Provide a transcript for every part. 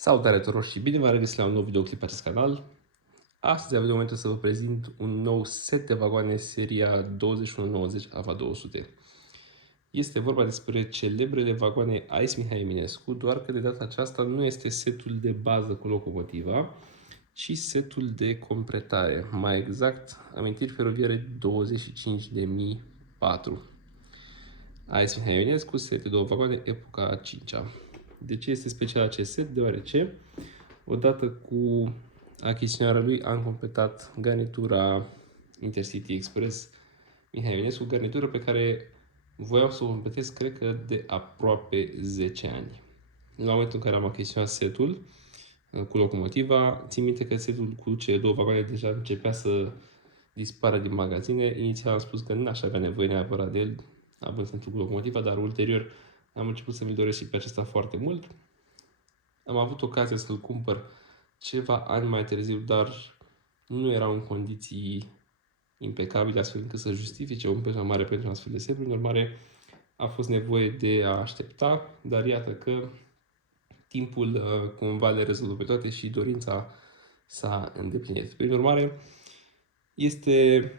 Salutare tuturor și bine v-am regăsit la un nou videoclip pe acest canal. Astăzi avem momentul să vă prezint un nou set de vagoane seria 2190 AVA 200. Este vorba despre celebrele vagoane Ice Mihai Eminescu, doar că de data aceasta nu este setul de bază cu locomotiva, ci setul de completare, mai exact amintiri feroviare 25004. Ice Mihai Eminescu, set de două vagoane, epoca a 5-a. De ce este special acest set? Deoarece, odată cu achiziționarea lui, am completat garnitura Intercity Express Mihai Eminescu, garnitură pe care voiam să o completez, cred că de aproape 10 ani. La momentul în care am achiziționat setul cu locomotiva, țin minte că setul cu cele două vagoane deja începea să dispară din magazine. Inițial am spus că n-aș avea nevoie neapărat de el, având setul cu locomotiva, dar ulterior am început să mi-l doresc și pe acesta foarte mult. Am avut ocazia să-l cumpăr ceva ani mai târziu, dar nu erau în condiții impecabile, astfel încât să justifice un preț mai mare pentru un astfel de set. Prin urmare, a fost nevoie de a aștepta, dar iată că timpul cumva le rezolvă pe toate și dorința s-a îndeplinit. Prin urmare, este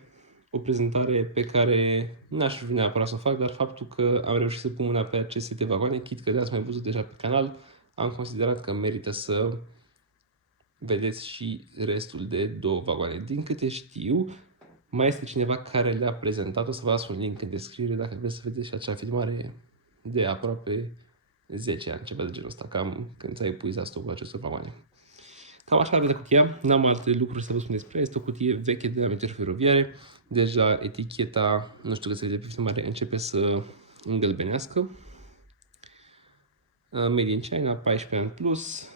o prezentare pe care n-aș vrea neapărat să o fac, dar faptul că am reușit să pun mâna pe aceste sete vagoane, chit că de-ați mai văzut deja pe canal, am considerat că merită să vedeți și restul de două vagoane. Din câte știu, mai este cineva care le-a prezentat, o să vă las un link în descriere dacă vreți să vedeți și acea filmare de aproape 10 ani, ceva de genul ăsta, cam când ți-ai epuizat stocul acestor vagoane. Cam așa arată cutia, n-am alte lucruri să vă spun despre ea, este o cutie veche de amintiri feroviare, deja eticheta, nu știu că se vede pe filmare, începe să îngălbenească. Made in China, 14 ani plus,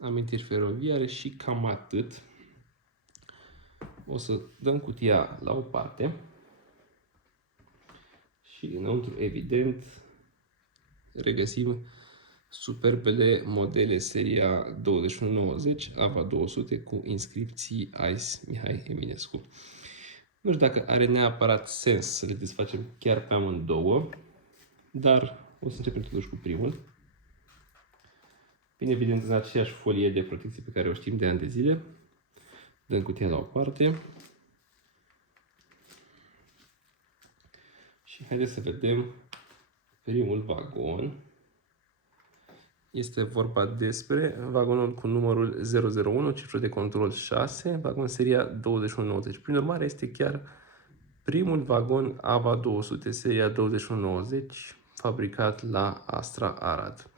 amintiri feroviare și cam atât. O să dăm cutia la o parte și înăuntru, evident, regăsim superbele modele seria 2190 AVA 200 cu inscripții Ice Mihai Eminescu. Nu știu dacă are neapărat sens să le desfacem chiar pe amândouă, dar o să începem totuși cu primul. Bine, evident, în aceeași folie de protecție pe care o știm de ani de zile. Dăm cutia la o parte. Și haideți să vedem primul vagon. Este vorba despre vagonul cu numărul 001, cifră de control 6, vagon seria 2190. Prin urmare, este chiar primul vagon AVA 200, seria 2190, fabricat la Astra Arad.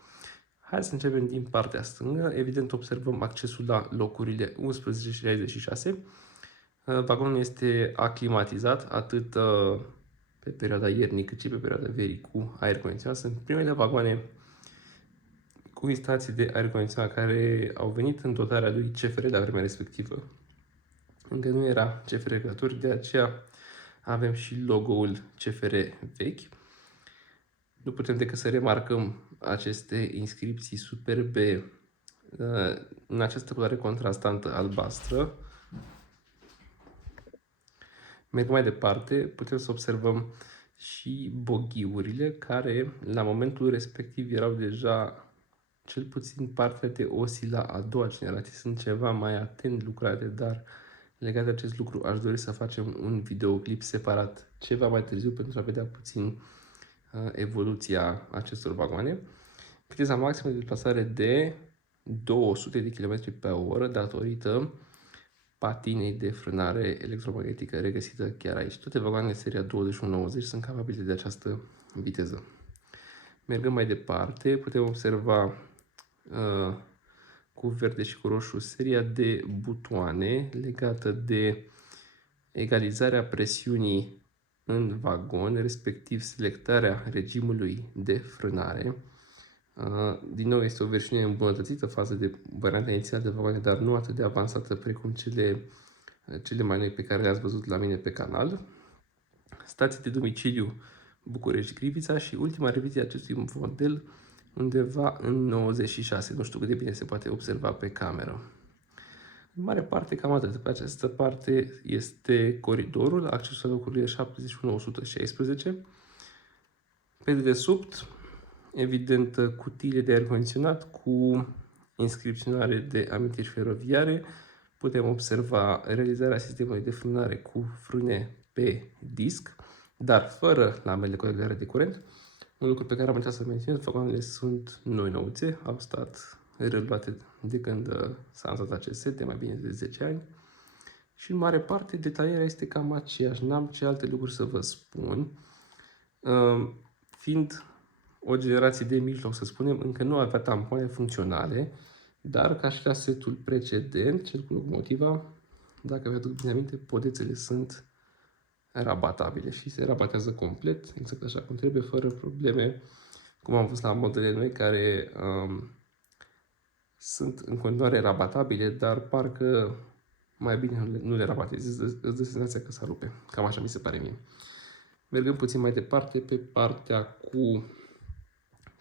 Hai să începem din partea stângă. Evident, observăm accesul la locurile 11 și 66. Vagonul este aclimatizat atât pe perioada iernii cât și pe perioada verii cu aer condiționat. Sunt primele vagoane cu instalații de aer condiționat care au venit în dotarea lui CFR la vremea respectivă. Încă nu era CFR creator, de aceea avem și logo-ul CFR vechi. Nu putem decât să remarcăm aceste inscripții superbe în această culoare contrastantă albastră. Merg mai departe, putem să observăm și boghiurile care la momentul respectiv erau deja cel puțin partea de osi la a doua generație. Sunt ceva mai atent lucrate, dar legat de acest lucru aș dori să facem un videoclip separat ceva mai târziu pentru a vedea puțin evoluția acestor vagoane. Viteza maximă de deplasare de 200 de km pe oră datorită patinei de frânare electromagnetică regăsită chiar aici. Toate vagoanele seria 2190 sunt capabile de această viteză. Mergând mai departe, putem observa cu verde și cu roșu seria de butoane legată de egalizarea presiunii în vagon, respectiv selectarea regimului de frânare. Din nou, este o versiune îmbunătățită față de varianta inițială de vagoane, dar nu atât de avansată precum cele mai noi pe care le-ați văzut la mine pe canal. Stații de domiciliu București-Grivița și ultima revizie a acestui model undeva în 96. Nu știu cât de bine se poate observa pe cameră. În mare parte, cam atât. Pe această parte este coridorul, accesul la locurile 71-116. Pe dedesubt, evident, cutiile de aer condiționat cu inscripționare de amintiri feroviare. Putem observa realizarea sistemului de frânare cu frâne pe disc, dar fără lamele colectoare de curent. Un lucru pe care am uitat să menționez, vagoanele sunt noi nouțe, au stat reluate de când s-a lansat acest set, de mai bine de 10 ani. Și în mare parte detalierea este cam aceeași, n-am ce alte lucruri să vă spun. Fiind o generație de mijloc, să spunem, încă nu avea tampoane funcționale, dar ca și la setul precedent, cel cu locomotiva, dacă mi-aduc bine aminte, podețele sunt rabatabile și se rabatează complet, exact așa cum trebuie, fără probleme, cum am văzut la modelele noi care sunt în continuare rabatabile, dar parcă mai bine nu le rabatezi, îți dă senzația că s-ar rupe. Cam așa mi se pare mie. Mergând puțin mai departe, pe partea cu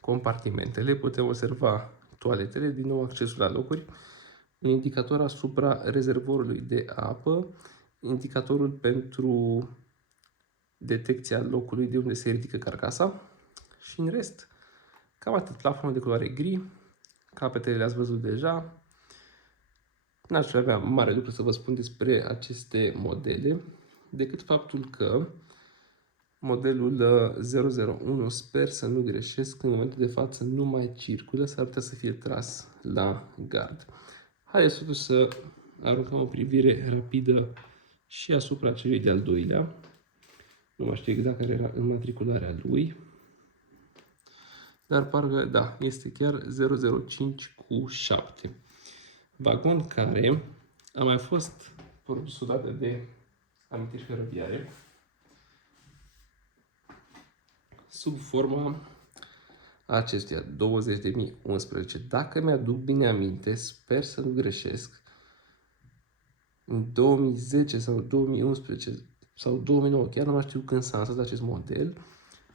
compartimentele, putem observa toaletele, din nou accesul la locuri, un indicator asupra rezervorului de apă, indicatorul pentru detecția locului de unde se ridică carcasa și în rest, cam atât. Plafonul de culoare gri, capetele le-ați văzut deja. N-aș avea mare lucru să vă spun despre aceste modele, decât faptul că modelul 001, sper să nu greșesc, în momentul de față nu mai circulă, s-ar putea să fie tras la gard. Haideți totuși să aruncăm o privire rapidă și asupra celui de-al doilea. Nu mai știu exact care era înmatricularea lui, dar parcă, da, este chiar 005 cu 7. Vagon care a mai fost produs odată de amintiri feroviare sub forma acestuia, 20.011. Dacă mi-aduc bine aminte, sper să nu greșesc, în 2010 sau 2011 sau 2009, chiar nu mai știu când s-a lansat acest model,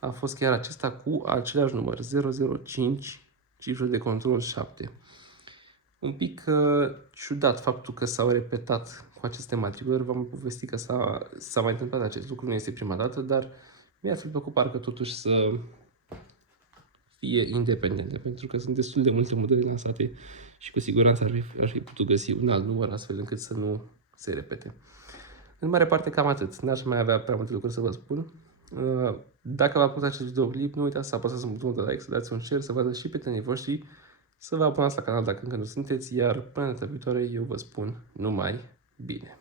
a fost chiar acesta cu același număr, 005, cifră de control 7. Un pic ciudat faptul că s-au repetat cu aceste matriculări. V-am povestit că s-a mai întâmplat acest lucru, nu este prima dată, dar mi-ar fi plăcut parcă totuși să fie independente, pentru că sunt destul de multe modele lansate și cu siguranță ar fi putut găsi un alt număr astfel încât să nu se repete. În mare parte cam atât. N-aș mai avea prea multe lucruri să vă spun. Dacă v-a plăcut acest videoclip, nu uitați să apăsați un buton de like, să dați un share, să vadă și pe prietenii voștri, să vă abonați la canal dacă încă nu sunteți, iar până data viitoare eu vă spun numai bine.